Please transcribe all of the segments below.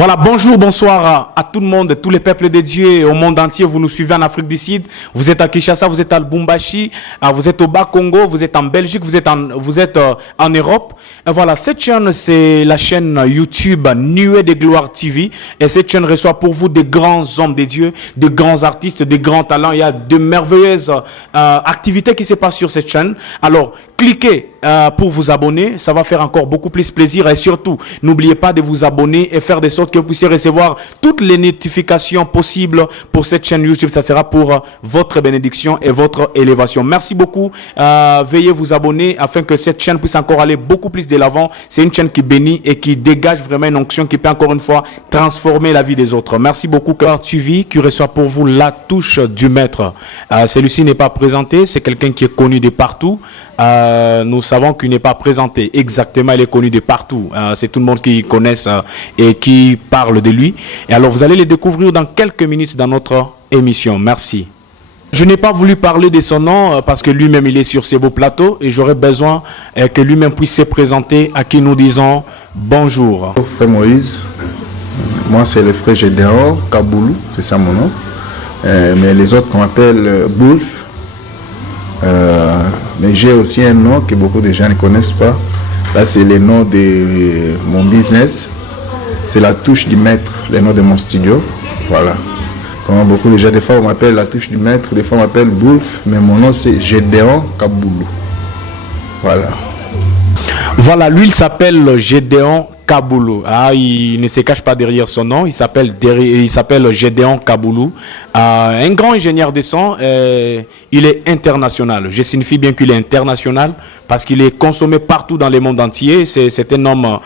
Voilà, bonjour, bonsoir à tout le monde, tous les peuples de Dieu et au monde entier. Vous nous suivez en Afrique du Sud, vous êtes à Kinshasa, vous êtes à Lubumbashi, vous êtes au Bas-Congo, vous êtes en Belgique, vous êtes en Europe. Et voilà, cette chaîne, c'est la chaîne YouTube Nuée de Gloire TV. Et cette chaîne reçoit pour vous des grands hommes de Dieu, de grands artistes, de grands talents. Il y a de merveilleuses activités qui se passent sur cette chaîne. Alors, cliquez pour vous abonner, ça va faire encore beaucoup plus plaisir. Et surtout, n'oubliez pas de vous abonner et faire de sorte que vous puissiez recevoir toutes les notifications possibles pour cette chaîne YouTube. Ça sera pour votre bénédiction et votre élévation. Merci beaucoup. Veuillez vous abonner afin que cette chaîne puisse encore aller beaucoup plus de l'avant. C'est une chaîne qui bénit et qui dégage vraiment une onction qui peut encore une fois transformer la vie des autres. Merci beaucoup. Cœur TV qui reçoit pour vous la touche du maître. Celui-ci n'est pas présenté. C'est quelqu'un qui est connu de partout. Nous savons qu'il n'est pas présenté exactement, il est connu de partout. C'est tout le monde qui connaisse et qui parle de lui. Et alors vous allez le découvrir dans quelques minutes dans notre émission. Merci. Je n'ai pas voulu parler de son nom parce que lui-même il est sur ces beaux plateaux et j'aurais besoin que lui-même puisse se présenter à qui nous disons bonjour. Frère Moïse, moi c'est le frère Gédéon Kaboulou, c'est ça mon nom. Mais les autres qu'on m'appelle Boulf. Mais j'ai aussi un nom que beaucoup de gens ne connaissent pas. Là, c'est le nom de mon business. C'est la touche du maître, le nom de mon studio. Voilà. Comme beaucoup de gens, des fois on m'appelle la touche du maître, des fois on m'appelle Boulf, mais mon nom c'est Gédéon Kaboulou. Voilà. Voilà, lui il s'appelle Gédéon Kaboulou. Il ne se cache pas derrière son nom. Il s'appelle Gédéon Kaboulou. Un grand ingénieur de son. Il est international. Je signifie bien qu'il est international parce qu'il est consommé partout dans le monde entier. C'est un homme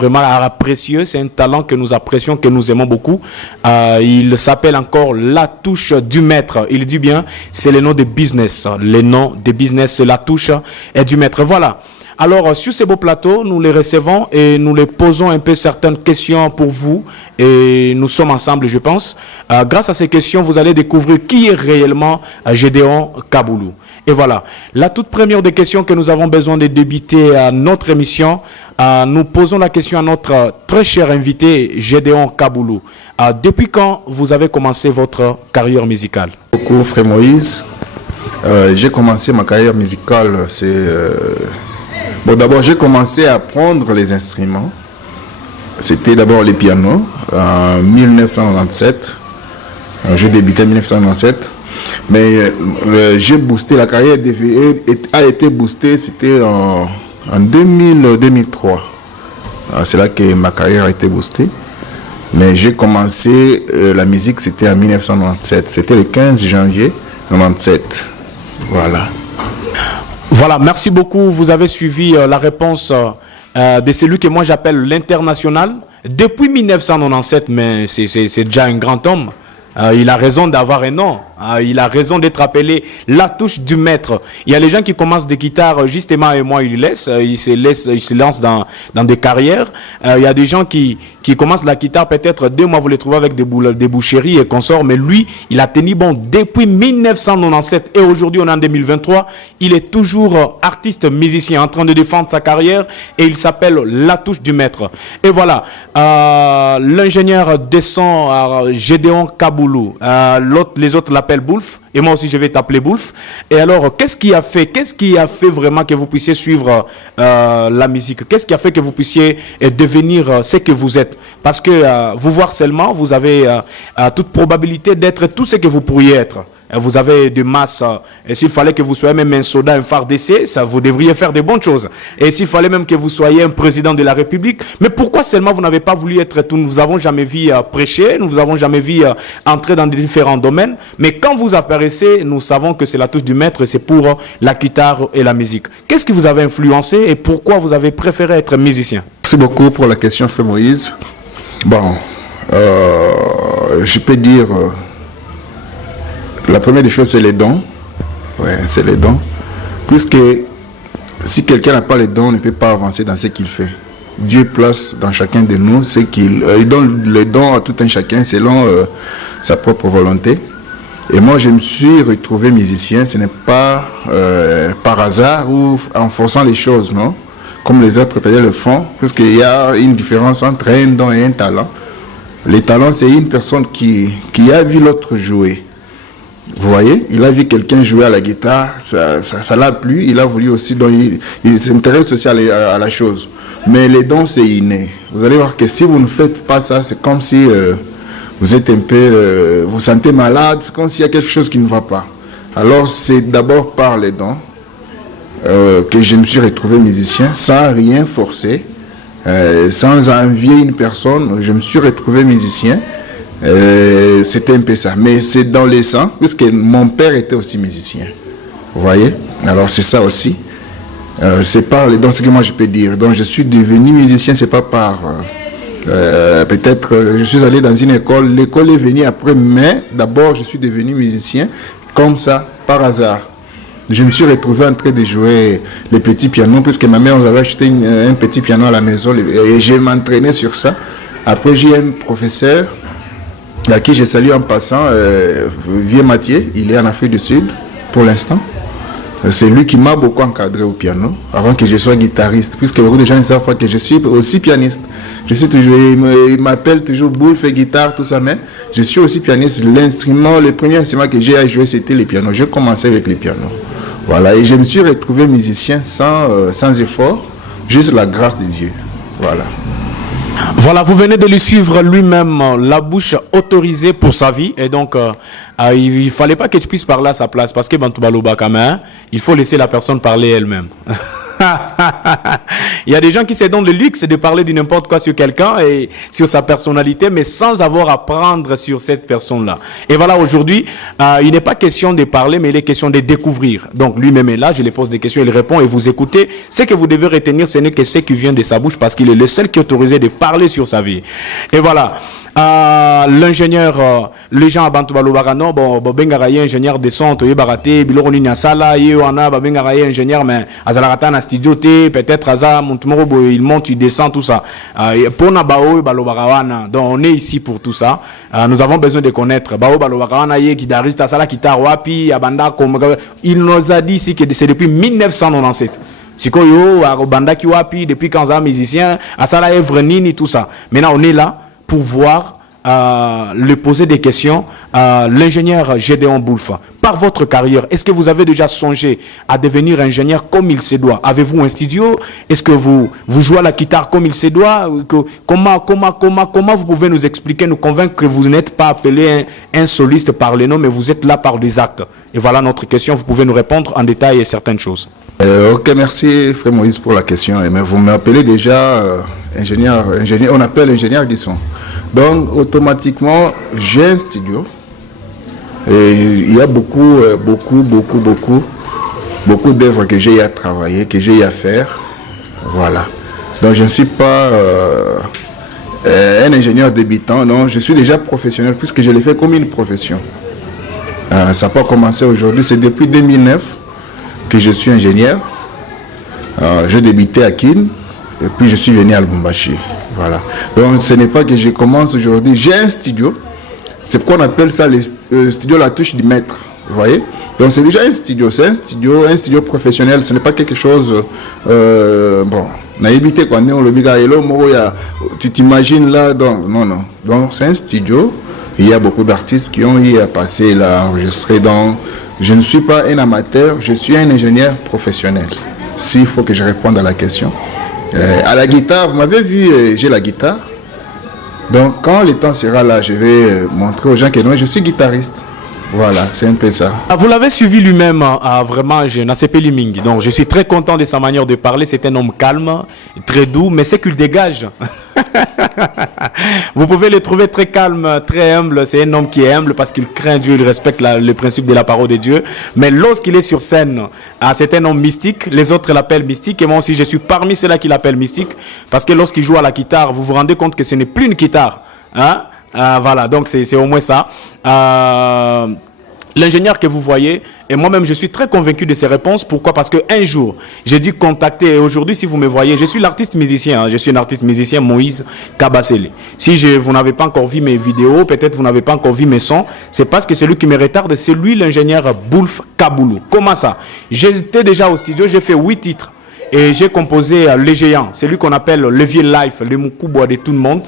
vraiment précieux. C'est un talent que nous apprécions, que nous aimons beaucoup. Il s'appelle encore la touche du maître. Il dit bien, c'est le nom de business. Le nom de business, c'est la touche du maître. Voilà. Alors, sur ces beaux plateaux, nous les recevons et nous les posons un peu certaines questions pour vous. Et nous sommes ensemble, je pense. Grâce à ces questions, vous allez découvrir qui est réellement Gédéon Kaboulou. Et voilà, la toute première des questions que nous avons besoin de débuter à notre émission, nous posons la question à notre très cher invité, Gédéon Kaboulou. Depuis quand vous avez commencé votre carrière musicale? Beaucoup, frère Moïse. J'ai commencé ma carrière musicale, Bon, d'abord, j'ai commencé à apprendre les instruments. C'était d'abord les pianos en 1997. J'ai débuté en 1997. Mais j'ai boosté, la carrière a été boostée, c'était en 2003. C'est là que ma carrière a été boostée. Mais j'ai commencé la musique, c'était en 1997. C'était le 15 janvier 1997. Voilà. Voilà, merci beaucoup. Vous avez suivi la réponse de celui que moi j'appelle l'international. Depuis 1997, mais c'est déjà un grand homme. Il a raison d'avoir un nom. Il a raison d'être appelé la touche du maître. Il y a les gens qui commencent des guitares justement et moi ils se lancent dans des carrières. Il y a des gens qui commencent la guitare peut-être 2 mois, vous les trouvez avec des boucheries et consorts. Mais lui, il a tenu bon depuis 1997 et aujourd'hui on est en 2023. Il est toujours artiste, musicien en train de défendre sa carrière et il s'appelle la touche du maître. Et voilà, l'ingénieur de son Gédéon Kaboulou. Les autres l'appellent Boulf et moi aussi je vais t'appeler Boulf. Et alors qu'est-ce qui a fait vraiment que vous puissiez suivre la musique? Qu'est-ce qui a fait que vous puissiez devenir ce que vous êtes? Parce que vous voir seulement, vous avez toute probabilité d'être tout ce que vous pourriez être. Vous avez de masse, et s'il fallait que vous soyez même un soldat, un phare d'essai, ça vous devriez faire de bonnes choses. Et s'il fallait même que vous soyez un président de la République, mais pourquoi seulement vous n'avez pas voulu être tout? Nous vous avons jamais vu prêcher, nous vous avons jamais vu entrer dans des différents domaines, mais quand vous apparaissez, nous savons que c'est la touche du maître et c'est pour la guitare et la musique. Qu'est-ce qui vous avait influencé et pourquoi vous avez préféré être musicien? Merci beaucoup pour la question, frère Moïse. Bon, je peux dire... La première des choses, c'est les dons. Ouais, c'est les dons. Puisque si quelqu'un n'a pas les dons, on ne peut pas avancer dans ce qu'il fait. Dieu place dans chacun de nous ce qu'il... Il donne les dons à tout un chacun selon sa propre volonté. Et moi, je me suis retrouvé musicien. Ce n'est pas par hasard ou en forçant les choses, non? Comme les autres peut-être le font. Parce qu'il y a une différence entre un don et un talent. Les talents, c'est une personne qui a vu l'autre jouer. Vous voyez, il a vu quelqu'un jouer à la guitare, ça l'a plu, il a voulu aussi, donc il s'intéresse aussi à la chose. Mais les dons, c'est inné. Vous allez voir que si vous ne faites pas ça, c'est comme si vous êtes un peu, vous sentez malade, c'est comme s'il y a quelque chose qui ne va pas. Alors, c'est d'abord par les dons que je me suis retrouvé musicien, sans rien forcer, sans envier une personne, je me suis retrouvé musicien. C'était un peu ça, mais c'est dans les sangs, puisque mon père était aussi musicien. Vous voyez? Alors c'est ça aussi. C'est par les dons, ce que moi je peux dire. Donc je suis devenu musicien, c'est pas par... peut-être je suis allé dans une école, l'école est venue après, mais d'abord je suis devenu musicien, comme ça, par hasard. Je me suis retrouvé en train de jouer les petits pianos, puisque ma mère nous avait acheté un petit piano à la maison, et je m'entraînais sur ça. Après j'ai un professeur, à qui je salue en passant, Vieux Mathieu, il est en Afrique du Sud pour l'instant. C'est lui qui m'a beaucoup encadré au piano avant que je sois guitariste, puisque beaucoup de gens ne savent pas que je suis aussi pianiste. Je suis toujours, il m'appelle toujours boule, fait guitare, tout ça, mais je suis aussi pianiste. L'instrument, le premier instrument que j'ai à jouer, c'était le piano. J'ai commencé avec le piano. Voilà, et je me suis retrouvé musicien sans effort, juste la grâce de Dieu. Voilà. Voilà, vous venez de lui suivre lui-même, la bouche autorisée pour sa vie. Et donc, il ne fallait pas que tu puisses parler à sa place. Parce que Bantoubalouba Kamen, il faut laisser la personne parler elle-même. Il y a des gens qui se donnent le luxe de parler de n'importe quoi sur quelqu'un et sur sa personnalité, mais sans avoir à prendre sur cette personne-là. Et voilà, aujourd'hui, il n'est pas question de parler, mais il est question de découvrir. Donc, lui-même est là, je lui pose des questions, il répond et vous écoutez. Ce que vous devez retenir, ce n'est que ce qui vient de sa bouche, parce qu'il est le seul qui est autorisé de parler sur sa vie. Et voilà. L'ingénieur, les gens à Bantoubaloubarano, bon, Bengaraye, ingénieur de son, Toye Barate, Biloroni Nyasala, Yewana, Bengaraye, ingénieur, mais Azalarata na studio, peut-être Aza, Montemoro, il monte, il descend, tout ça. Pour Nabao, Balobarawana, donc on est ici pour tout ça. Nous avons besoin de connaître. Bao Balobarawana, guitariste, Asala, Kitar, Wapi, Abanda, il nous a dit ici que c'est depuis 1997. Sikoyo, Banda Kiwapi, depuis quand on est musicien, Asala Evrenini, tout ça. Maintenant, on est là pour voir, lui poser des questions. L'ingénieur Gédéon Boulfa, par votre carrière, est-ce que vous avez déjà songé à devenir ingénieur comme il se doit? Avez-vous un studio? Est-ce que vous jouez à la guitare comme il se doit? Comment vous pouvez nous expliquer, nous convaincre que vous n'êtes pas appelé un soliste par les noms, mais vous êtes là par des actes? Et voilà notre question, vous pouvez nous répondre en détail à certaines choses. Ok, merci Frère Moïse pour la question. Mais vous m'appelez déjà ingénieur, on appelle ingénieur du son. Donc automatiquement, j'ai un studio. Et il y a beaucoup d'œuvres que j'ai à travailler, que j'ai à faire. Voilà. Donc je ne suis pas un ingénieur débutant, non, je suis déjà professionnel puisque je l'ai fait comme une profession. Ça n'a pas commencé aujourd'hui, c'est depuis 2009 que je suis ingénieur. J'ai débuté à Kin et puis je suis venu à Lubumbashi. Voilà. Donc ce n'est pas que je commence aujourd'hui. J'ai un studio. C'est pourquoi on appelle ça le studio La Touche du Maître. Vous voyez? Donc c'est déjà un studio. C'est un studio professionnel. Ce n'est pas quelque chose... bon, on a évité quoi. Tu t'imagines là. Donc, non. Donc c'est un studio. Il y a beaucoup d'artistes qui ont eu à passer là, enregistrer. Donc je ne suis pas un amateur. Je suis un ingénieur professionnel. S'il faut que je réponde à la question. À la guitare, vous m'avez vu, j'ai la guitare. Donc, quand le temps sera là, je vais montrer aux gens que non, je suis guitariste. Voilà, c'est un peu ça. Vous l'avez suivi lui-même, vraiment, je n'ai pas Liming. Donc, je suis très content de sa manière de parler. C'est un homme calme, très doux, mais c'est qu'il dégage. Vous pouvez le trouver très calme, très humble. C'est un homme qui est humble parce qu'il craint Dieu, il respecte le principe de la parole de Dieu. Mais lorsqu'il est sur scène, c'est un homme mystique. Les autres l'appellent mystique et moi aussi, je suis parmi ceux-là qui l'appellent mystique. Parce que lorsqu'il joue à la guitare, vous vous rendez compte que ce n'est plus une guitare. Hein? Voilà, donc c'est au moins ça. L'ingénieur que vous voyez, et moi-même je suis très convaincu de ces réponses. Pourquoi? Parce qu'un jour, j'ai dû contacter, et aujourd'hui si vous me voyez, je suis l'artiste musicien, je suis un artiste musicien Moïse Kabasele. Si vous n'avez pas encore vu mes vidéos, peut-être vous n'avez pas encore vu mes sons, c'est parce que celui qui me retarde, c'est lui l'ingénieur Boulf Kaboulou. Comment ça? J'étais déjà au studio, j'ai fait 8 titres. et j'ai composé Les Géants, c'est lui qu'on appelle Levier Life, le Moukouboua de tout le monde,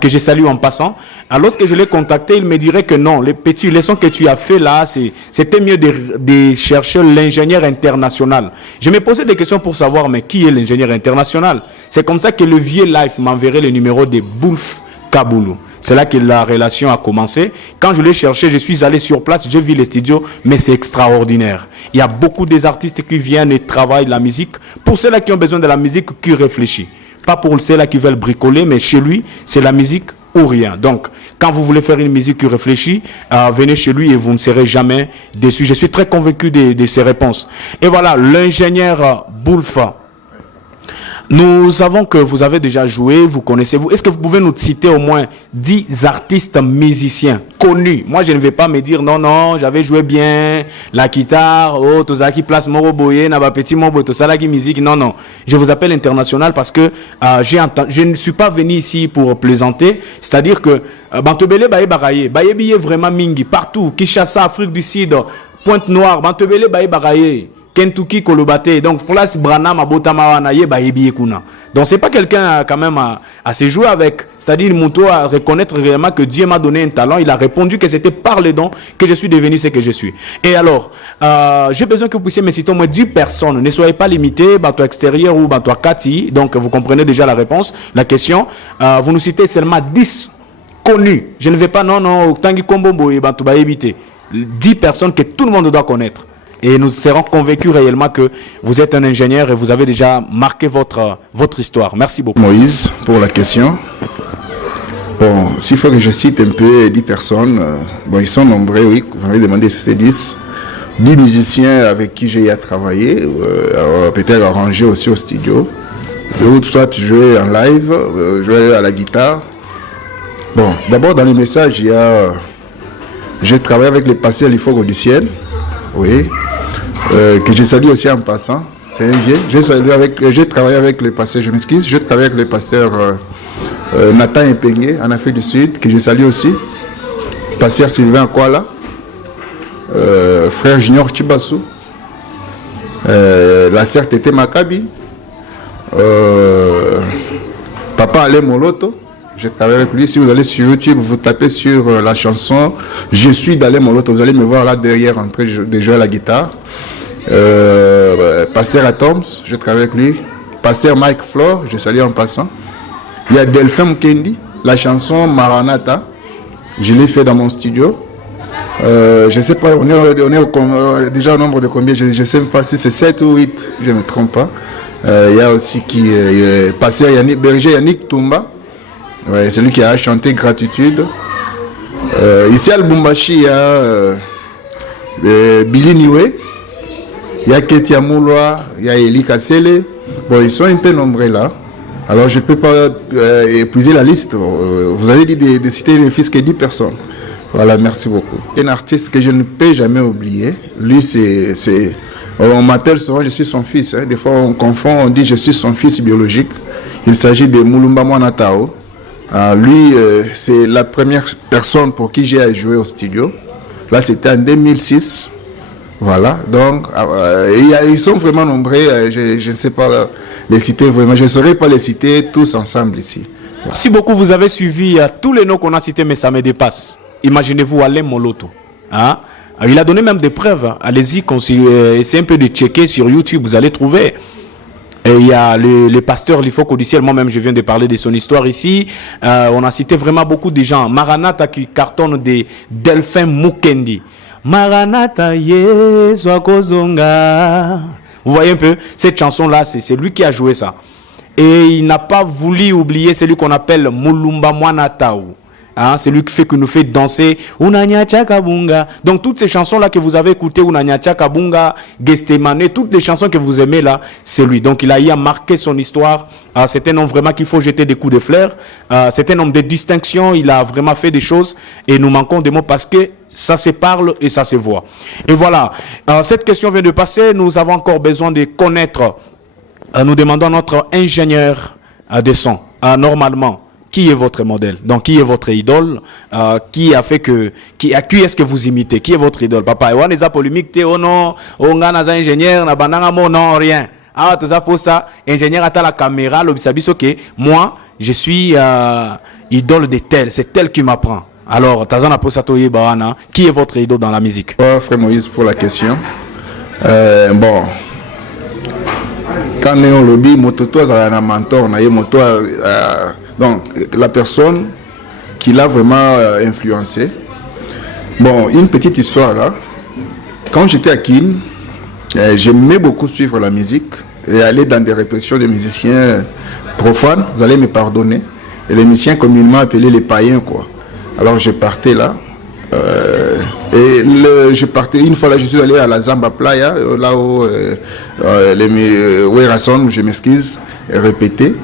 que je salue en passant. Alors, lorsque je l'ai contacté, il me dirait que non, les petits leçons que tu as fait là, c'était mieux de chercher l'ingénieur international. Je me posais des questions pour savoir, mais qui est l'ingénieur international? C'est comme ça que Levier Life m'enverrait le numéro de Boulf Kaboulou. C'est là que la relation a commencé. Quand je l'ai cherché, je suis allé sur place, j'ai vu les studios, mais c'est extraordinaire. Il y a beaucoup des artistes qui viennent et travaillent la musique. Pour ceux-là qui ont besoin de la musique, qui réfléchit. Pas pour ceux-là qui veulent bricoler, mais chez lui, c'est la musique ou rien. Donc, quand vous voulez faire une musique qui réfléchit, venez chez lui et vous ne serez jamais déçus. Je suis très convaincu de ses réponses. Et voilà, l'ingénieur Boulfa. Nous savons que vous avez déjà joué, vous connaissez-vous. Est-ce que vous pouvez nous citer au moins 10 artistes musiciens connus? Moi, je ne vais pas me dire non, j'avais joué bien, la guitare, oh, Tozaki place Moro Boye, Naba Petit Mobo, Tosalaki musique. Non. Je vous appelle international parce que je ne suis pas venu ici pour plaisanter. C'est-à-dire que Bantebele Baye Baraye, Baye Biye vraiment Mingi, partout, Kinshasa, Afrique du Sud, Pointe-Noire, Bantebele Baye Baraye. Kentucky Kolobate, donc pour là c'est Brana Mabota Mawanaye Bayebi Kuna. Donc c'est pas quelqu'un quand même à se jouer avec, c'est-à-dire Mouto à reconnaître réellement que Dieu m'a donné un talent. Il a répondu que c'était par les dons que je suis devenu ce que je suis. Et alors j'ai besoin que vous puissiez me citer au moins 10 personnes. Ne soyez pas limité, bateau extérieur ou bateau Kati. Donc vous comprenez déjà la réponse, la question. Vous nous citez seulement 10 connus. Je ne vais pas non Tangi Kombombo et bateau Bayebite. 10 personnes que tout le monde doit connaître. Et nous serons convaincus réellement que vous êtes un ingénieur et vous avez déjà marqué votre histoire. Merci beaucoup. Moïse, pour la question. Bon, s'il faut que je cite un peu 10 personnes, bon, ils sont nombreux, oui, vous m'avez demandé si c'était 10. 10 musiciens avec qui j'ai travaillé, peut-être arrangé aussi au studio. Ou soit jouer en live, jouer à la guitare. Bon, d'abord dans les messages, il y a... J'ai travaillé avec les pasteurs Lifogo du ciel, oui. Que je salue aussi en passant, c'est un vieux. J'ai travaillé avec le pasteur, je m'excuse, j'ai travaillé avec le pasteur Nathan Epengue en Afrique du Sud, que je salue aussi. Pasteur Sylvain Kwala, frère Junior Chibassou, la sœur Tété Makabi, papa Alain Moloto. J'ai travaillé avec lui. Si vous allez sur YouTube, vous tapez sur la chanson Je suis d'Alain Moloto. Vous allez me voir là derrière en train de jouer à la guitare. Pasteur Atoms, j'ai travaillé avec lui. Pasteur Mike Flore, je salue en passant. Il y a Delphin Mukendi, la chanson Maranatha. Je l'ai fait dans mon studio. Je ne sais pas, on est déjà au nombre de combien, je ne sais pas si c'est 7 ou 8, je ne me trompe pas. Il y a aussi Pasteur Berger Yannick Toumba. Ouais, c'est lui qui a chanté Gratitude. Ici à Lubumbashi, il y a Billy Niwe, il y a Ketia Mouloa, il y a Eli Kassele. Bon, ils sont un peu nombreux là. Alors je ne peux pas épuiser la liste. Vous avez dit de citer les fils que 10 personnes. Voilà, merci beaucoup. Un artiste que je ne peux jamais oublier, lui on m'appelle souvent je suis son fils. Hein. Des fois on confond, on dit je suis son fils biologique. Il s'agit de Moulumba Mwanatao. Lui, c'est la première personne pour qui j'ai joué au studio. Là, c'était en 2006. Voilà. Donc, ils sont vraiment nombreux. Je ne sais pas les citer vraiment. Je ne saurais pas les citer tous ensemble ici. Voilà. Merci beaucoup. Vous avez suivi tous les noms qu'on a cités, mais ça me dépasse. Imaginez-vous Alain Moloto. Hein? Il a donné même des preuves. Allez-y, essayez un peu de checker sur YouTube. Vous allez trouver. Et il y a les pasteurs Lifogo du ciel, moi-même je viens de parler de son histoire ici. On a cité vraiment beaucoup de gens. Maranatha qui cartonne des Delphin Mukendi. Maranatha Yesu Akozonga. Vous voyez un peu, cette chanson-là, c'est lui qui a joué ça. Et il n'a pas voulu oublier celui qu'on appelle Moulumba Mwanatao. Hein, c'est lui qui nous fait danser Unanya Chakabunga. Donc toutes ces chansons là que vous avez écoutées, Unanya Chakabunga, Gestemane, toutes les chansons que vous aimez là, c'est lui. Donc il a marqué son histoire. C'est un homme vraiment qu'il faut jeter des coups de fleurs. C'est un homme de distinction. Il a vraiment fait des choses et nous manquons des mots parce que ça se parle et ça se voit. Et voilà, cette question vient de passer. Nous avons encore besoin de connaître. Nous demandons à notre ingénieur de son, normalement. Qui est votre modèle? Donc, qui est votre idole? Qui a fait que... Qui est-ce que vous imitez? Qui est votre idole? Papa, on les a polémiques, oh non, on a un ingénieur, on a non, rien. Ah, tout ça pour ça, ingénieur à la caméra, l'obsabi, ok, moi, je suis idole de tel, c'est tel qui m'apprend. Alors, Tazana Posatoye Bawana, qui est votre idole dans la musique? Frère Moïse, pour la question. Bon, quand on lobby, mototo a un mentor, donc la personne qui l'a vraiment influencé. Bon, une petite histoire là. Quand j'étais à Kin, j'aimais beaucoup suivre la musique et aller dans des répétitions de musiciens profanes, vous allez me pardonner, et les musiciens communément appelés les païens, quoi. Alors je partais là, je partais, une fois là, je suis allé à la Zamba Playa, là où les Werason, je m'excuse, répéter.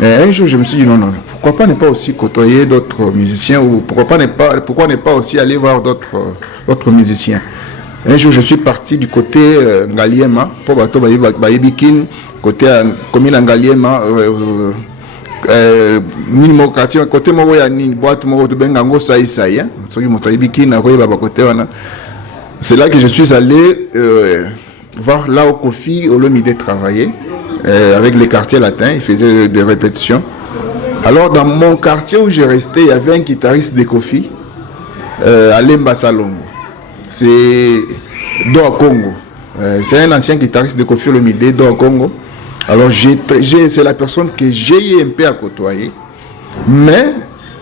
Et un jour, je me suis dit non, pourquoi ne pas aussi côtoyer d'autres musiciens, ou pourquoi ne pas aussi aller voir d'autres musiciens. Un jour, je suis parti du côté Ngaliema, pour Bato Bayebikin, côté commune Ngaliema, côté Moroya, boîte Moro de Bengango, Saïsaï, c'est là que je suis allé voir là où Kofi Olomide travaillait, avec les quartiers latins, il faisait des répétitions. Alors, dans mon quartier où j'ai resté, il y avait un guitariste de Kofi, Alemba Salongo. C'est Doa Congo. C'est un ancien guitariste de Kofi Olomide, Doa Congo. Alors, c'est la personne que j'ai eu un peu à côtoyer. Mais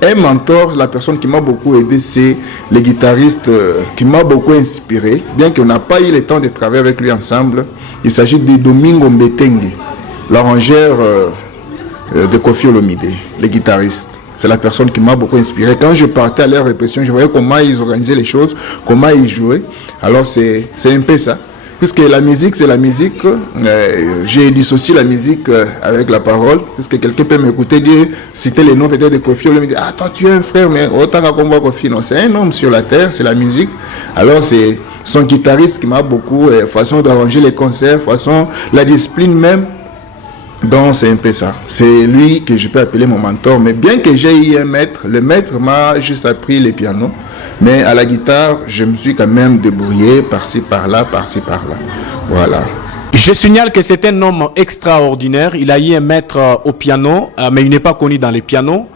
un mentor, la personne qui m'a beaucoup aidé, c'est le guitariste qui m'a beaucoup inspiré. Bien qu'on n'a pas eu le temps de travailler avec lui ensemble. Il s'agit de Domingo Mbetengue, l'arrangeur de Kofi Olomide, le guitariste. C'est la personne qui m'a beaucoup inspiré. Quand je partais à leur répétition, je voyais comment ils organisaient les choses, comment ils jouaient. Alors c'est un peu ça. Puisque la musique, c'est la musique. J'ai dissocié la musique avec la parole. Puisque quelqu'un peut m'écouter dire, citer les noms peut-être de Kofi Olomide. Ah, toi tu es un frère, mais autant qu'on voit Kofi. Non, c'est un homme sur la terre, c'est la musique. Alors c'est son guitariste qui m'a beaucoup, façon d'arranger les concerts, façon, la discipline même. Donc c'est un peu ça. C'est lui que je peux appeler mon mentor. Mais bien que j'ai eu un maître, le maître m'a juste appris les pianos. Mais à la guitare, je me suis quand même débrouillé par-ci, par-là, par-ci, par-là. Voilà. Je signale que c'est un homme extraordinaire. Il a eu un maître au piano, mais il n'est pas connu dans les pianos.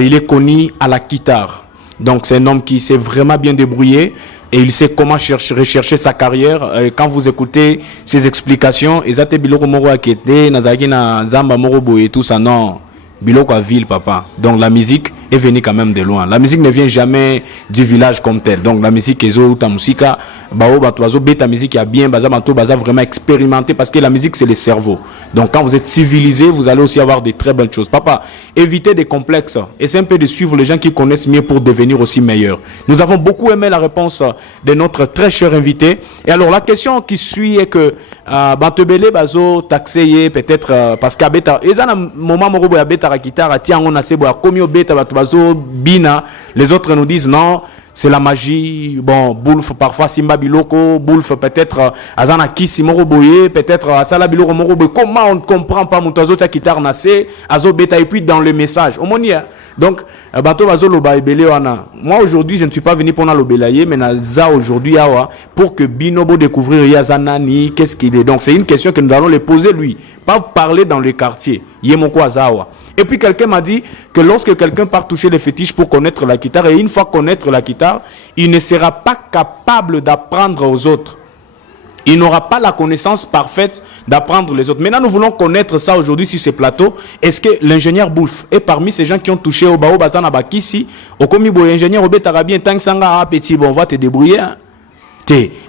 Il est connu à la guitare. Donc c'est un homme qui s'est vraiment bien débrouillé. Et il sait comment rechercher sa carrière. Et quand vous écoutez ses explications, Ezate Biloko Moro Akete, Nazaki na Zamba Morobo et tout ça, non. Biloko à ville, papa. Donc la musique est venue quand même de loin. La musique ne vient jamais du village comme tel. Donc la musique ezo ta musika, bao batoazo beta musique a bien baza manto baza vraiment expérimenté parce que la musique c'est le cerveau. Donc quand vous êtes civilisé, vous allez aussi avoir de très bonnes choses. Papa, évitez des complexes. Essayez un peu de suivre les gens qui connaissent mieux pour devenir aussi meilleurs. Nous avons beaucoup aimé la réponse de notre très cher invité. Et alors la question qui suit est que Bantebele bazo taxeye peut-être parce qu'à beta ezana moment morobo ya beta la guitare tia on a sebo komio beta bazo bina, les autres nous disent non, c'est la magie. Bon, Boulf parfois Simba Biloko, Boulf peut-être Azana Kisi Moroboye, peut-être Asala Biloko Moroboye. Comment on ne comprend pas Moutazo ta guitare nassé, Azo beta et puis dans le message. Au monia. Donc, Bato Bazo Loba Ebele Wana. Moi aujourd'hui, je ne suis pas venu pour na Lobelaye, mais Naza aujourd'hui awa pour que Binobo découvrir Yazanani, qu'est-ce qu'il est. Donc c'est une question que nous allons les poser lui, pas parler dans le quartier. Yemoko Azawa. Et puis quelqu'un m'a dit que lorsque quelqu'un part toucher les fétiches pour connaître la guitare, et une fois connaître la guitare, il ne sera pas capable d'apprendre aux autres. Il n'aura pas la connaissance parfaite d'apprendre les autres. Maintenant, nous voulons connaître ça aujourd'hui sur ces plateaux. Est-ce que l'ingénieur Boulf est parmi ces gens qui ont touché au Bao Bazana Bakisi, au Komibo, ingénieur au Betarabien, Tang Sanga, petit, bon, on va te débrouiller. Hein?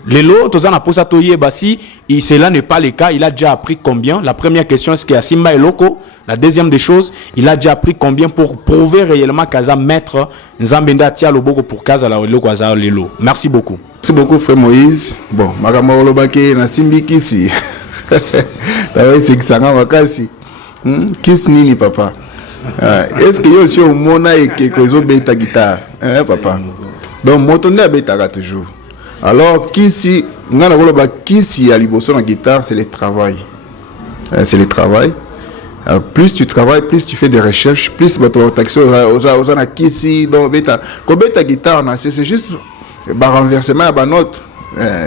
Lelo, Tozana Posatoye Bassi, cela n'est pas le cas. Il a déjà appris combien. La première question, est-ce qu'il y a Simba et Loko? La deuxième des choses, il a déjà appris combien pour prouver réellement Kaza maître Nzambenda Tia Loboko pour Kaza la Loko Aza Lelo. Merci beaucoup. Merci beaucoup, frère Moïse. Bon, Makamoro Lobake, Nasimbi Kisi. T'as c'est que ça va Wakasi. Kiss Nini, papa. Est-ce qu'il y a aussi un mona et que les autres bêta guitare? Papa. Donc, mon tonnerre a bêta toujours. Alors, qui si à Liboso dans la guitare, c'est le travail. C'est le travail. Plus tu travailles, plus tu fais des recherches, plus tu vas taxer aux ana qui si dans bêta. Quand bêta guitare, c'est juste renversement à la note.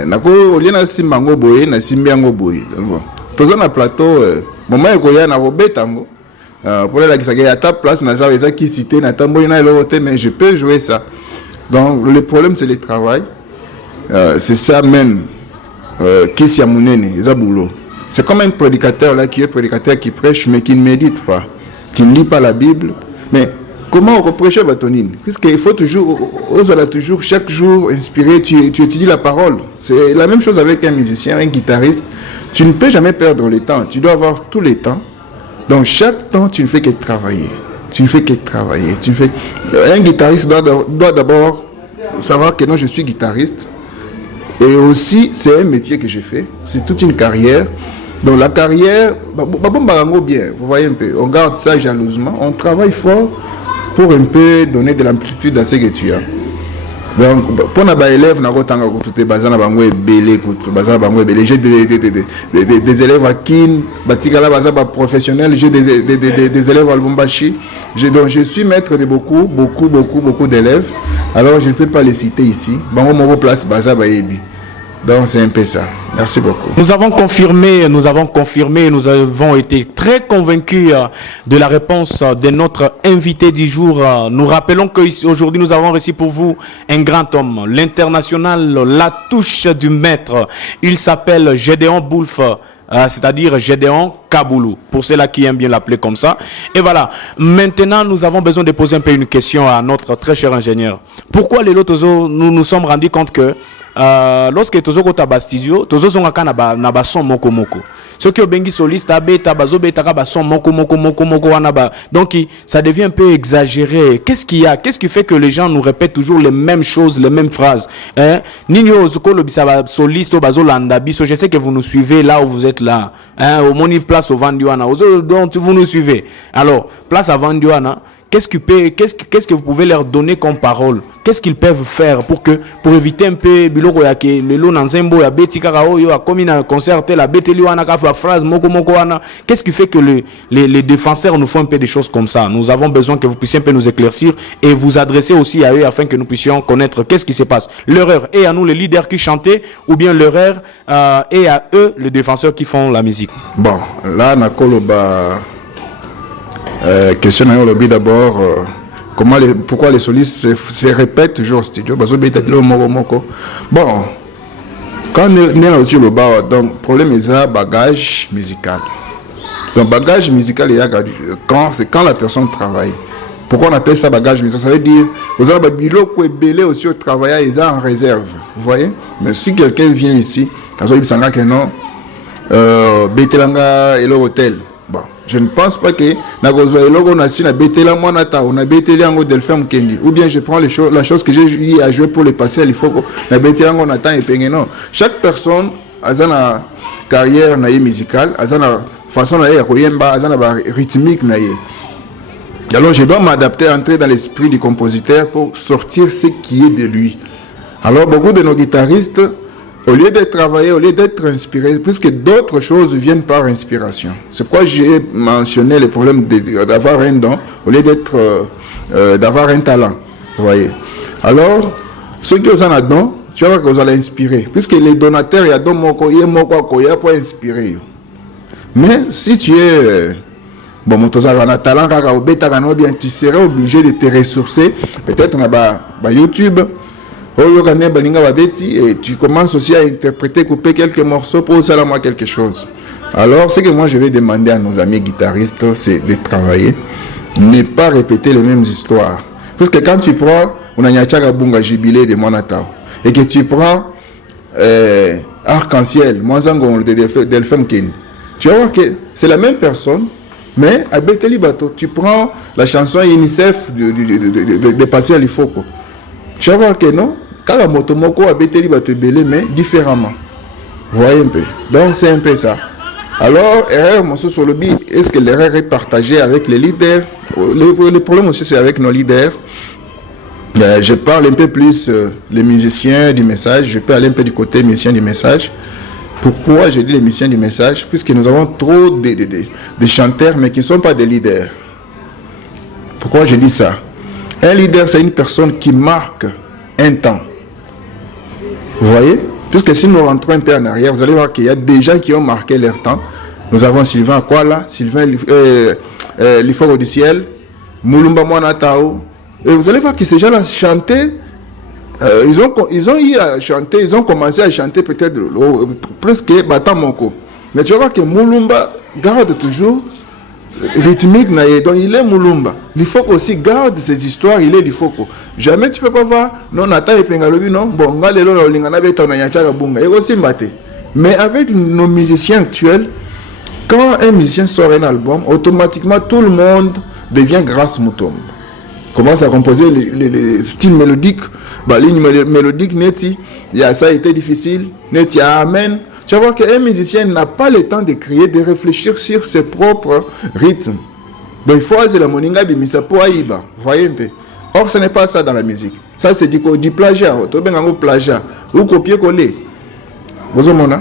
Nako, au lieu de simbango boye, na simbiango boye. tous na plateau moment ekoya na robetango pour la qui à ta place na za qui cité na tambo na l'autre mais je peux jouer ça. Donc le problème c'est le travail. C'est ça même qui s'y a mounene zabulo. C'est comme un prédicateur là qui est prédicateur qui prêche mais qui ne médite pas, qui ne lit pas la Bible. Mais comment on prêcher Batonine? Puisqu'il faut toujours, toujours, chaque jour inspirer, tu étudies la parole. C'est la même chose avec un musicien, un guitariste. Tu ne peux jamais perdre le temps. Tu dois avoir tout le temps. Donc chaque temps, tu ne fais que travailler. Tu ne fais que travailler. Un guitariste doit d'abord savoir que non, je suis guitariste. Et aussi, c'est un métier que j'ai fait. C'est toute une carrière. Donc la carrière, bien, vous voyez un peu, on garde ça jalousement, on travaille fort pour un peu donner de l'amplitude à ce que tu as. Donc pour les élèves, j'ai des élèves à Kin, professionnels, j'ai des élèves à Lubumbashi. Donc je suis maître de beaucoup d'élèves. Alors je ne peux pas les citer ici. Donc c'est un peu ça. Merci beaucoup. Nous avons confirmé, nous avons été très convaincus de la réponse de notre invité du jour. Nous rappelons qu'aujourd'hui nous avons reçu pour vous un grand homme, l'international, la touche du maître. Il s'appelle Gédéon Boulf. C'est-à-dire Gédéon Kaboulou, pour ceux-là qui aiment bien l'appeler comme ça. Et voilà, maintenant nous avons besoin de poser un peu une question à notre très cher ingénieur. Pourquoi les lots, nous nous sommes rendus compte que lorsque tozo ko tabastizio tozo songa kana na ba son moko ce qui obengi soliste abeta bazo beta ka ba son moko wana ba, donc ça devient un peu exagéré. Qu'est-ce qu'il y a? Qu'est-ce qui fait que les gens nous répètent toujours les mêmes choses, les mêmes phrases, hein? Nino zoko lo bisa soliste bazo landa biso, je sais que vous nous suivez là où vous êtes là, hein, au moni place au Vandiwana, donc vous nous suivez. Alors place à Vandiwana, qu'est-ce que vous pouvez leur donner comme parole? Qu'est-ce qu'ils peuvent faire pour éviter un peu biloko ya ke lelo nanzembo ya beti kaka oyo a comme un concert la beteli wana ka phrase moko wana? Qu'est-ce qui fait que les défenseurs nous font un peu des choses comme ça? Nous avons besoin que vous puissiez un peu nous éclaircir et vous adresser aussi à eux afin que nous puissions connaître qu'est-ce qui se passe. L'erreur est à nous les leaders qui chantaient ou bien l'erreur est à eux les défenseurs qui font la musique? Bon, là nakoloba question au lobby d'abord, pourquoi les solistes se répètent toujours au studio? Bon, quand on est au studio, donc le problème est le bagage musical. Donc bagage musical, c'est quand la personne travaille. Pourquoi on appelle ça bagage musical? Ça veut dire vous avez biloko belé aussi au travail, ils sont en réserve. Vous voyez? Mais si quelqu'un vient ici, non, Betelanga et l'hôtel. Bon, je ne pense pas que ou bien je prends la chose que j'ai eu à jouer pour le passé, il faut que non. Chaque personne a une carrière musicale, a une façon de rythmique. Alors je dois m'adapter, entrer dans l'esprit du compositeur pour sortir ce qui est de lui. Alors beaucoup de nos guitaristes, au lieu d'être travaillé, au lieu d'être inspiré, puisque d'autres choses viennent par inspiration. C'est pourquoi j'ai mentionné le problème d'avoir un don, au lieu d'être d'avoir un talent. Vous voyez. Alors, ceux qui ont un don, tu vas voir que vous allez inspirer. Puisque les donateurs, il y a don moko, il y a moko pour inspirer. Mais si tu es bon, tu as un talent, tu seras obligé de te ressourcer. Peut-être dans YouTube. Et tu commences aussi à interpréter, couper quelques morceaux pour ça moi quelque chose. Alors ce que moi je vais demander à nos amis guitaristes, c'est de travailler, ne pas répéter les mêmes histoires. Parce que quand tu prends on a Nyachaka Bunga Jubilé de Monatao et que tu prends Arc-en-Ciel, Mwanzango de Delphine King, tu vas voir que c'est la même personne, mais à Beteli Bato, tu prends la chanson UNICEF de Passer à l'Ifoko. Tu vas voir que non, quand la motomoko a Beteli Bato belé, mais différemment. Vous voyez un peu. Donc c'est un peu ça. Alors, erreur, monsieur sur le beat, est-ce que l'erreur est partagée avec les leaders? Le problème aussi, c'est avec nos leaders. Je parle un peu plus les musiciens du message. Je peux aller un peu du côté musicien du message. Pourquoi je dis les musiciens du message? Puisque nous avons trop de chanteurs, mais qui ne sont pas des leaders. Pourquoi je dis ça? Un leader, c'est une personne qui marque un temps. Vous voyez? Puisque si nous rentrons un peu en arrière, vous allez voir qu'il y a des gens qui ont marqué leur temps. Nous avons Sylvain Akwala, Sylvain Liforo du ciel, Moulumba Mwanatao. Et vous allez voir que ces gens-là chantaient. Ils ont eu à chanter, ils ont commencé à chanter peut-être presque Bata Moko. Mais tu vas voir que Moulumba garde toujours rythmique, donc il est Moulumba. Il faut aussi garde ses histoires, il est l'Ifoko. Jamais tu peux pas voir, non, Nata et Pengalobi, non, bon, Galelo, Lingana, Betona, Yachara, Bunga, et aussi Mbate. Mais avec nos musiciens actuels, quand un musicien sort un album, automatiquement tout le monde devient Grace Mutombo. Commence à composer les styles mélodiques, ligne mélodique, neti, ça a été difficile, neti, amen. Tu vas voir qu'un musicien n'a pas le temps de créer, de réfléchir sur ses propres rythmes. Donc il faut aller la moninga bimisa pour aïba, voyez un peu. Or ce n'est pas ça dans la musique. Ça c'est du plagiat, plagiat, ou copier-coller. Vous voyez.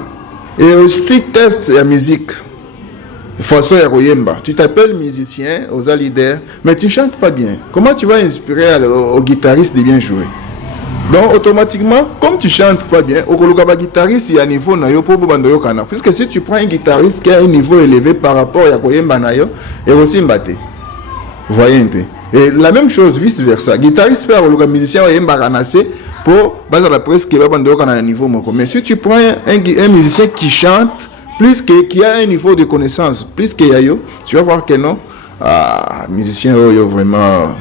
Et aussi test la musique. Façon Yaroyemba. Tu t'appelles musicien, aux leader, mais tu ne chantes pas bien. Comment tu vas inspirer au guitariste de bien jouer? Donc automatiquement, comme tu chantes pas bien, au guitariste il y a un niveau nayo pour bandoyo kana. Puisque si tu prends un guitariste qui a un niveau élevé par rapport à Yaroyemba nayo, et aussi mbaté. Voyez un peu. Et la même chose vice versa. Guitariste peut avoir le musicien Yemba kanase pour baser la presse qui va bandoyo kana à niveau moko. Mais si tu prends un musicien qui chante plus qui a un niveau de connaissance, plus que Yayo, tu vas voir que non, musicien vraiment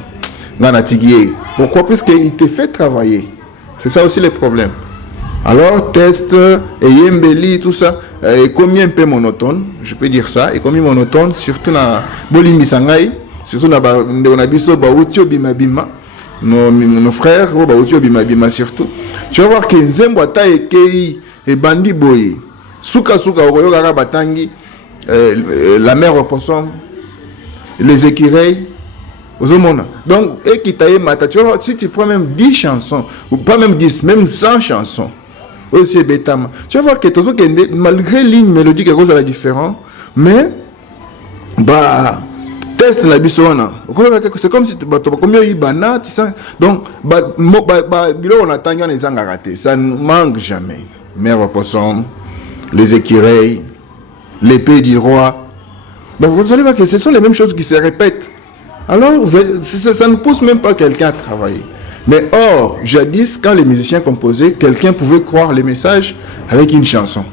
ganatigué. Pourquoi? Parce qu'il te fait travailler. C'est ça aussi le problème. Alors, test, et yembeli, tout ça, et combien un peu monotone, je peux dire ça, et combien monotone, surtout dans Bolimi Sangai, surtout dans Babiso, Baoutio Bimabima, nos frères, Baoutio Bimabima surtout. Tu vas voir que Nzembwata et Kei et Bandi Boye. Souka Okoyoka Batangi, la mer au poisson, les écureuils, aux hommes. Donc, si tu prends même 10 chansons, ou pas même 10, même 100 chansons, aussi Betama, tu vas voir que malgré ligne mélodique, il y a différent, mais, test la bisona. C'est comme si tu as tu sens. Donc, on attend les ans ratés. Ça ne manque jamais. Mer au poisson, les écureuils, l'épée du roi. Donc vous allez voir que ce sont les mêmes choses qui se répètent. Alors, ça ne pousse même pas quelqu'un à travailler. Mais or, jadis, quand les musiciens composaient, quelqu'un pouvait croire les messages avec une chanson.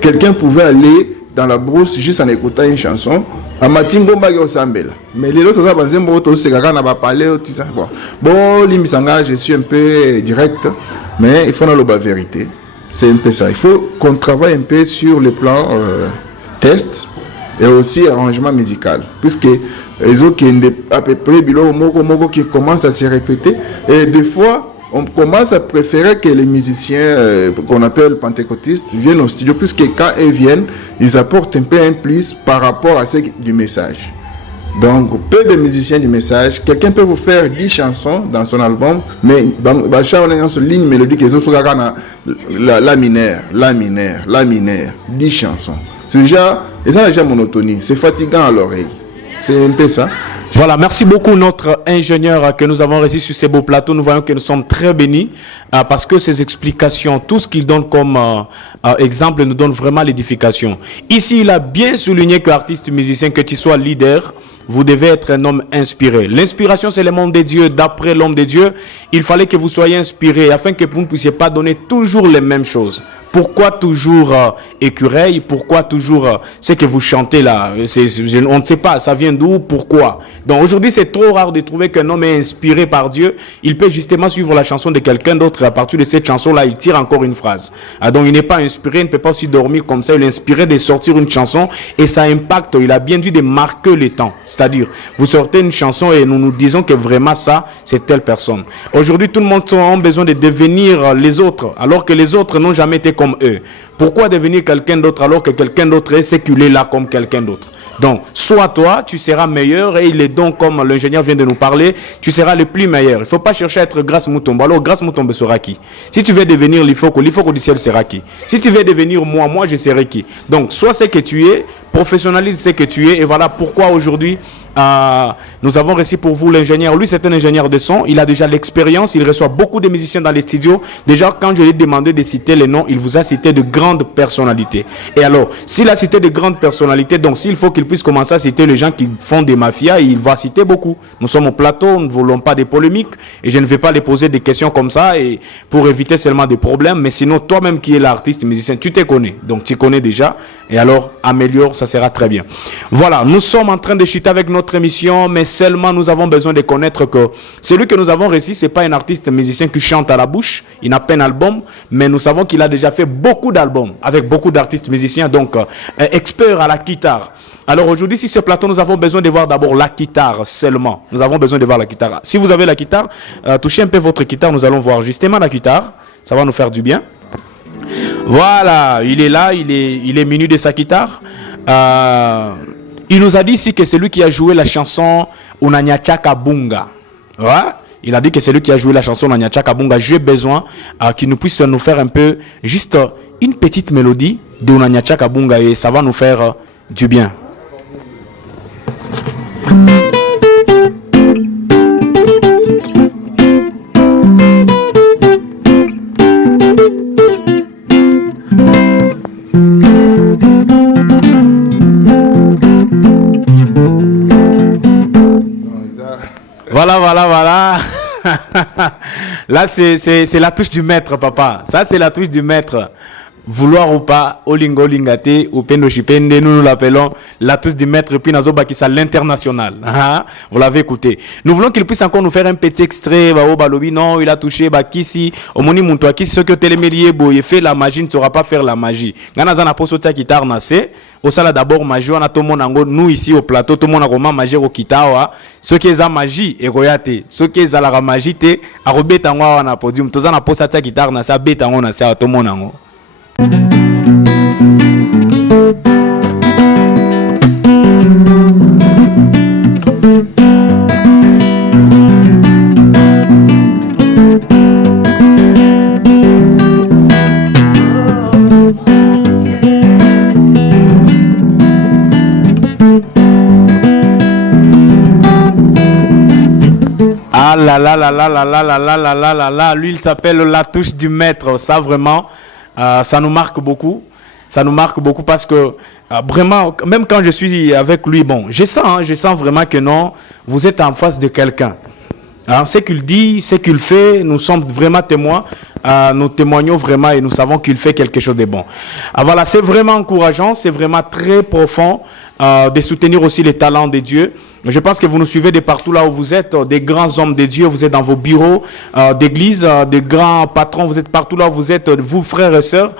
Quelqu'un pouvait aller dans la brousse juste en écoutant une chanson. À Matingo Bagyo Sambela. Mais les autres, je suis un peu direct, mais il faut dans la vérité. C'est un peu ça. Il faut qu'on travaille un peu sur le plan test et aussi arrangement musical. Puisque les autres qui à peu près qui commencent à se répéter. Et des fois, on commence à préférer que les musiciens qu'on appelle pentecôtistes viennent au studio. Puisque quand ils viennent, ils apportent un peu un plus par rapport à ce du message. Donc, peu de musiciens du message. Quelqu'un peut vous faire 10 chansons dans son album, mais on a une ligne mélodique, la mineure, 10 chansons. C'est déjà monotonie. C'est fatigant à l'oreille. C'est un peu ça. Voilà, merci beaucoup notre ingénieur que nous avons reçu sur ces beaux plateaux. Nous voyons que nous sommes très bénis parce que ces explications, tout ce qu'il donne comme exemple nous donne vraiment l'édification. Ici, il a bien souligné qu'artiste musicien, que tu sois leader, vous devez être un homme inspiré. L'inspiration, c'est le monde de Dieu. D'après l'homme de Dieu, il fallait que vous soyez inspiré afin que vous ne puissiez pas donner toujours les mêmes choses. Pourquoi toujours écureuil? Pourquoi toujours ce que vous chantez là? On ne sait pas, ça vient d'où? Pourquoi? Donc aujourd'hui, c'est trop rare de trouver qu'un homme est inspiré par Dieu. Il peut justement suivre la chanson de quelqu'un d'autre et à partir de cette chanson-là, il tire encore une phrase. Donc il n'est pas inspiré, il ne peut pas aussi dormir comme ça. Il est inspiré de sortir une chanson et ça impacte. Il a bien dû de marquer le temps. C'est-à-dire, vous sortez une chanson et nous nous disons que vraiment ça, c'est telle personne. Aujourd'hui, tout le monde a besoin de devenir les autres alors que les autres n'ont jamais été comme eux. Pourquoi devenir quelqu'un d'autre alors que quelqu'un d'autre est séculé là comme quelqu'un d'autre? Donc, soit toi, tu seras meilleur et il est donc, comme l'ingénieur vient de nous parler, tu seras le plus meilleur. Il ne faut pas chercher à être Grace Mutombo. Alors, Grace Mutombo sera qui? Si tu veux devenir l'Ifoko du ciel sera qui? Si tu veux devenir moi je serai qui? Donc, sois ce que tu es, professionnalise ce que tu es et voilà pourquoi aujourd'hui, Nous avons reçu pour vous l'ingénieur. Lui, c'est un ingénieur de son. Il a déjà l'expérience. Il reçoit beaucoup de musiciens dans les studios. Déjà, quand je lui ai demandé de citer les noms, il vous a cité de grandes personnalités. Et alors, s'il a cité de grandes personnalités, donc s'il faut qu'il puisse commencer à citer les gens qui font des mafias, il va citer beaucoup. Nous sommes au plateau, nous ne voulons pas des polémiques et je ne vais pas les poser des questions comme ça et pour éviter seulement des problèmes. Mais sinon, toi-même qui es l'artiste musicien, tu te connais. Donc, tu connais déjà. Et alors, améliore, ça sera très bien. Voilà, nous sommes en train de chuter avec notre émission, mais seulement nous avons besoin de connaître que celui que nous avons réussi, c'est pas un artiste musicien qui chante à la bouche. Il n'a pas un album, mais nous savons qu'il a déjà fait beaucoup d'albums avec beaucoup d'artistes musiciens, donc expert à la guitare. Alors aujourd'hui, si ce plateau, nous avons besoin de voir d'abord la guitare seulement. Nous avons besoin de voir la guitare. Si vous avez la guitare, touchez un peu votre guitare, nous allons voir justement la guitare. Ça va nous faire du bien. Voilà, il est là, il est muni de sa guitare. Il nous a dit ici que c'est lui qui a joué la chanson Unanyachaka Bunga. Ouais? Il a dit que c'est lui qui a joué la chanson Unanyachaka Bunga. J'ai besoin qu'il nous puisse nous faire un peu, juste une petite mélodie de Unanyachaka Bunga et ça va nous faire du bien. Voilà. Là, c'est la touche du maître, papa. Ça, c'est la touche du maître. Vouloir ou pas, Olingo Lingate, ou Pendo Chipende, nous l'appelons la touche du maître, puis Nazoba qui c'est l'international. Vous l'avez écouté. Nous voulons qu'il puisse encore nous faire un petit extrait. Non, il a touché, Kisi, Omoni Muntoa, Kisi, ce que Télémélié, il fait la magie, ne saura pas faire la magie. Ganazan a posé ta guitare, nassé. Au sala d'abord, magie, on a tout le monde, nous ici au plateau, tout le monde a comment magie au guitare. Ce qui est la magie, et royate. Ce qui est la magie, te, à rebétango, on a podium. Tous en a posé ta guitare, nassé, bétango, nassé, à tout le monde. Ah là là là là là là là là là là là là, lui il s'appelle la touche du maître, ça vraiment. Ça nous marque beaucoup. Ça nous marque beaucoup parce que vraiment, même quand je suis avec lui, bon, je sens vraiment que non, vous êtes en face de quelqu'un. Hein, ce qu'il dit, ce qu'il fait, nous sommes vraiment témoins. Nous témoignons vraiment et nous savons qu'il fait quelque chose de bon. Voilà, c'est vraiment encourageant, c'est vraiment très profond de soutenir aussi les talents de Dieu. Je pense que vous nous suivez de partout là où vous êtes, des grands hommes de Dieu, vous êtes dans vos bureaux d'église, des grands patrons, vous êtes partout là où vous êtes, vous frères et sœurs.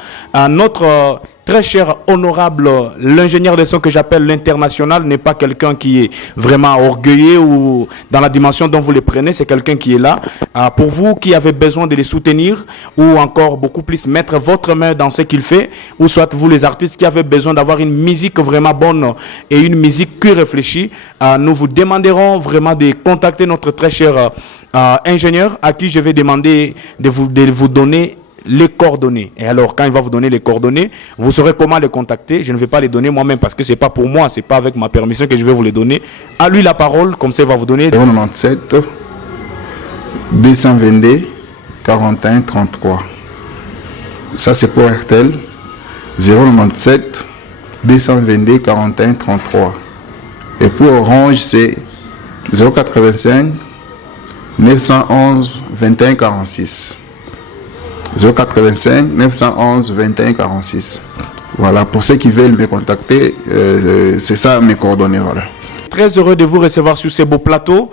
Notre très cher, honorable, l'ingénieur de son que j'appelle l'international n'est pas quelqu'un qui est vraiment orgueilleux ou dans la dimension dont vous les prenez, c'est quelqu'un qui est là. Pour vous qui avez besoin de les soutenir ou encore beaucoup plus mettre votre main dans ce qu'il fait, ou soit vous les artistes qui avez besoin d'avoir une musique vraiment bonne et une musique que réfléchie, nous vous demanderons vraiment de contacter notre très cher ingénieur à qui je vais demander de vous donner les coordonnées. Et alors, quand il va vous donner les coordonnées, vous saurez comment les contacter. Je ne vais pas les donner moi-même parce que c'est pas pour moi, c'est pas avec ma permission que je vais vous les donner. À lui la parole, comme ça il va vous donner. 097 222 41 33. Ça c'est pour RTL. 097 222 41 33. Et pour Orange, c'est 085 911 21 46. 085 911 21 46. Voilà, pour ceux qui veulent me contacter, c'est ça mes coordonnées. Voilà. Très heureux de vous recevoir sur ces beaux plateaux.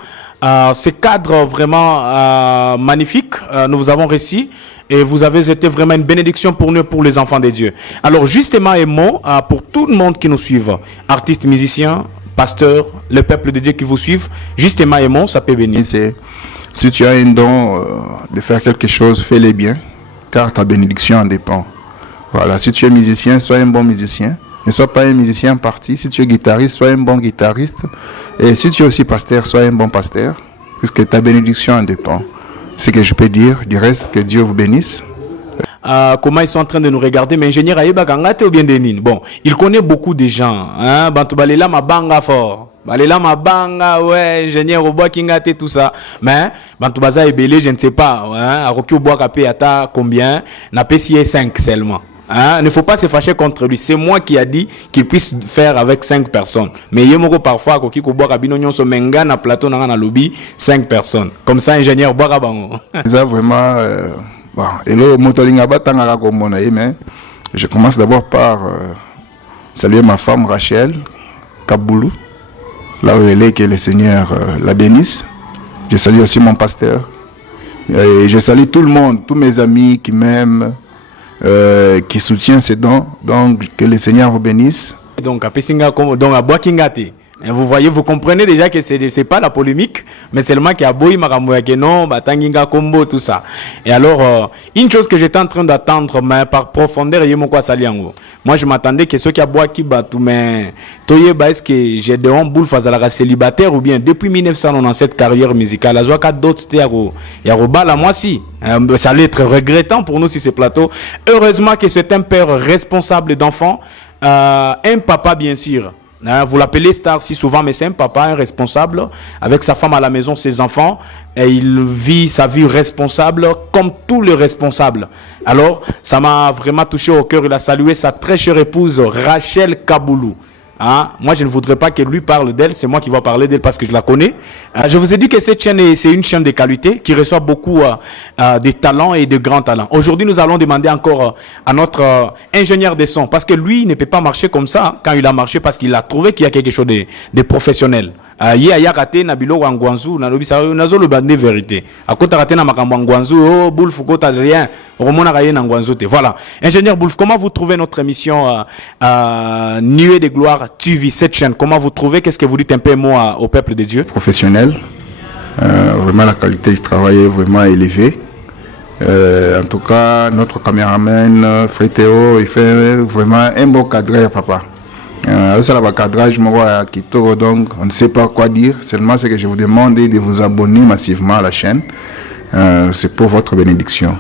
Ces cadres vraiment magnifiques, nous vous avons réussi et vous avez été vraiment une bénédiction pour nous, pour les enfants de Dieu. Alors justement, un mot pour tout le monde qui nous suit, artistes, musiciens, pasteurs, le peuple de Dieu qui vous suivent, justement, un mot, ça peut bénir. Si tu as un don de faire quelque chose, fais-le bien, car ta bénédiction en dépend. Voilà, si tu es musicien, sois un bon musicien. Ne sois pas un musicien parti. Si tu es guitariste, sois un bon guitariste. Et si tu es aussi pasteur, sois un bon pasteur, puisque ta bénédiction en dépend. C'est ce que je peux dire. Du reste, que Dieu vous bénisse. Comment ils sont en train de nous regarder, mais ingénieur Aïba Gangate ou bien Denin. Bon, il connaît beaucoup de gens. Hein? Bantubalela Mabanga fort. Balela mabanga, ouais, ingénieur au bois kingate, tout ça. Mais, Bantubaza est belé, je ne sais pas. Hein, à Roki au bois capé ata combien? N'a pas 5 seulement. Hein, il ne faut pas se fâcher contre lui. C'est moi qui a dit qu'il puisse faire avec 5 personnes. Mais il y a parfois Roki au bois kabino nyon so menga na plateau na lobby 5 personnes. Comme ça, ingénieur bois kabango. Ça vraiment, bon, et là, motolinga batanga comme mais je commence d'abord par saluer ma femme Rachel Kaboulou. Là où elle est, que le Seigneur la bénisse. Je salue aussi mon pasteur. Et je salue tout le monde, tous mes amis qui m'aiment, qui soutiennent ces dons. Donc, que le Seigneur vous bénisse. Donc, à Boakingate. Vous voyez, vous comprenez déjà que c'est pas la polémique, mais c'est le mec qui a boy que non, batanginga combo, tout ça. Et alors, une chose que j'étais en train d'attendre, mais par profondeur, moi je m'attendais que ceux qui a boy qui battent, mais toye est-ce que j'ai de honte boule face à la célibataire ou bien depuis 1997 carrière musicale, à Zouaka d'autres là moi si. Ça allait être regrettant pour nous sur ce plateau. Heureusement que c'est un père responsable d'enfants, un papa bien sûr. Vous l'appelez star si souvent, mais c'est un papa, un responsable, avec sa femme à la maison, ses enfants, et il vit sa vie responsable comme tous les responsables. Alors, ça m'a vraiment touché au cœur. Il a salué sa très chère épouse Rachel Kaboulou. Hein? Moi, je ne voudrais pas qu'elle lui parle d'elle, c'est moi qui vais parler d'elle parce que je la connais. Je vous ai dit que cette chaîne, c'est une chaîne de qualité qui reçoit beaucoup de talents et de grands talents. Aujourd'hui, nous allons demander encore à notre ingénieur des sons, parce que lui, il ne peut pas marcher comme ça quand il a marché, parce qu'il a trouvé qu'il y a quelque chose de professionnel. Il y a raté na bilo wangwanzu na lobi sa na zo le bande vérité. A kota raté na makambo ngwanzu oh Boulf kota rien. Romona raye na ngwanzu te. Voilà. Ingénieur Boulf, comment vous trouvez notre émission Nuée de gloire TV, cette chaîne? Comment vous trouvez? Qu'est-ce que vous dites un peu mot au peuple de Dieu? Professionnel. Vraiment la qualité du travail est vraiment élevée. En tout cas, notre caméraman Frétéo, il fait vraiment un beau cadre, papa. Ça va cadrage, donc on ne sait pas quoi dire. Seulement c'est que je vous demande de vous abonner massivement à la chaîne. C'est pour votre bénédiction.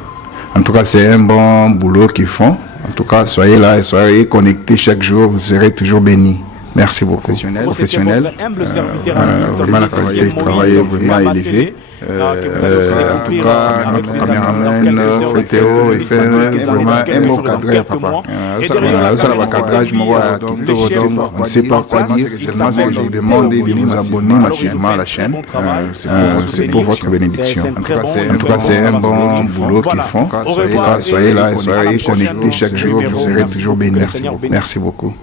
En tout cas, c'est un bon boulot qu'ils font. En tout cas, soyez là et soyez connectés chaque jour. Vous serez toujours bénis. Merci beaucoup. Professionnel. Vraiment la qualité du travail est vraiment élevée. En tout cas, notre caméraman Frétéo, il fait vraiment un beau cadre, papa. Ça va cadrage, on ne sait pas quoi dire. Seulement, c'est que je vous demande de vous abonner massivement à la chaîne. C'est pour votre bénédiction. En tout cas, c'est un bon boulot qu'ils font. Soyez là et soyez connectés chaque jour. Vous serez toujours bénis. Merci beaucoup.